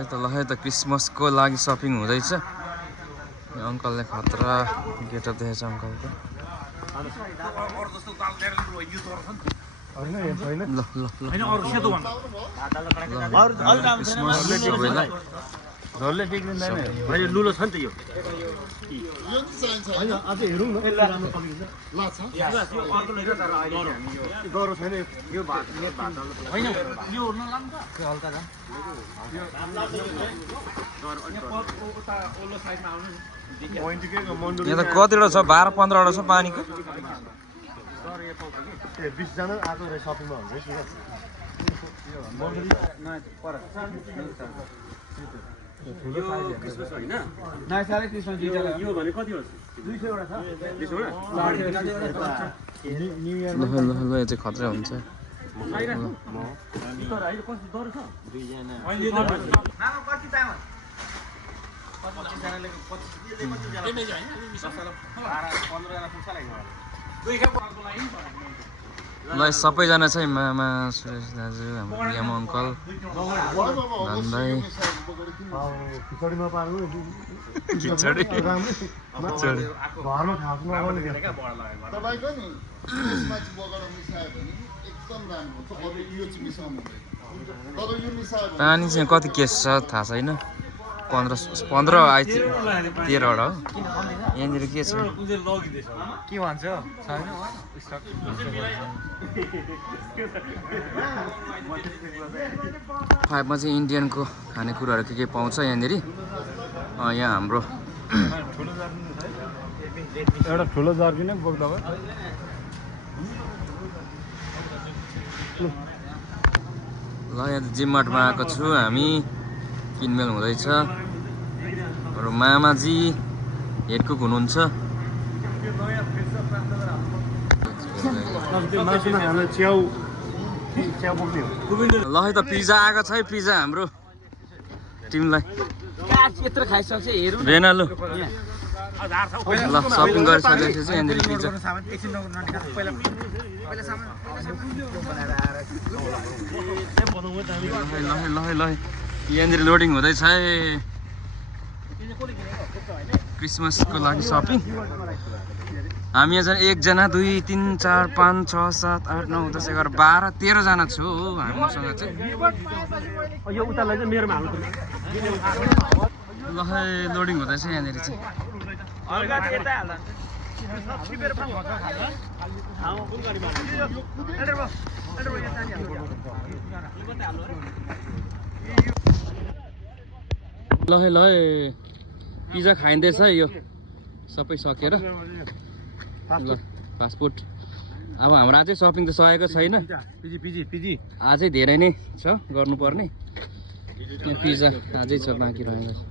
ल त क्रिसमसको लागि सपिङ हुँदैछ। अङ्कलले खतरा गेटअप देखेछ अङ्कलको। झोलले टिक्दैन भाइ लुलो छ नि त यो चाहिँ चाहिन्छ हैन अझै हेरौँ न यसले राम्रो पकिन्छ लाछ यो अर्को लैजा तर अहिले हामी यो गरो छैन यो भात हैन यो नलाम त त्यो हल्का जा यो उता ओल्लो साइडमा आउनु पोइन्ट के मन्डुर यहाँ त कतिवटा छ 12-15 वटा छ पानीको। सर यो पाउँछ कि 20 जना आको रे सपिङमा हुन्छ है यो मन्डुर न पर यो क्रिसमस हैन नयाँ सालै क्रिसमस दिइजाला यो भने कति हो 200 वटा छ 200 वटा न्यू इयर ल यो चाहिँ खतरा हुन्छ। तर अहिले कति दर छ 2 जना अहिले नानो कति टाइम 25 जनाले 25 जना हैन 15 जना पुग्छ लाग्यो दुई खाको लागि ल सबैजना चाहिँ मामा सुरेश दाजु हाम्रो याम अङ्कल भन्दै खिचडीमा पार्नु खिचडी घरमा खानु नगर्ने क्या तपाईको नि यसमा चाहिँ बगडा मिसायो भने एकदम राम्रो हुन्छ। अरु यो चाहिँ मिसाउनु हुँदैन तर यो मिसायो भने पानी चाहिँ कति केस छ थाहा छैन। 15 आई 13 वटा हो। यहाँनिर के छ के भन्छ छैन स्टक फाइभमा चाहिँ इन्डियनको खानेकुराहरू के पाउँछ यहाँनिर। यहाँ हाम्रो एउटा ठुलो जर्की नै बोक्दा भयो ल यहाँ जिममार्टमा आएको छु हामी। किनमेल हुँदैछ। र मामाजी हेड कुक हुनुहुन्छ। ल है त पिज्जा आएको छ है। पिज्जा हाम्रो टिमलाई यत्रो खाइसक्छ हेरौँ रेना लु ल सपिङ गरिसकेपछि चाहिँ यहाँनिर पिज्जा ल यहाँनिर लोडिङ हुँदैछ है। क्रिसमसको लागि सपिङ हामी यहाँ चाहिँ 1 जना 2 3 4 5 6 7 8 9 10 11 12 13 जना छु हामीसँग चाहिँ। यो उतालाई चाहिँ मेरोमा हाल्नु ल लोडिङ हुँदैछ यहाँनिर चाहिँ। ल पिज्जा खाइँदैछ यो सबै सकेर। ल फास्टफुड अब हाम्रो अझै सपिङ त सकेको छैन। अझै धेरै नै छ गर्नुपर्ने। यहाँ पिज्जा अझै छ बाँकी रहेको छ।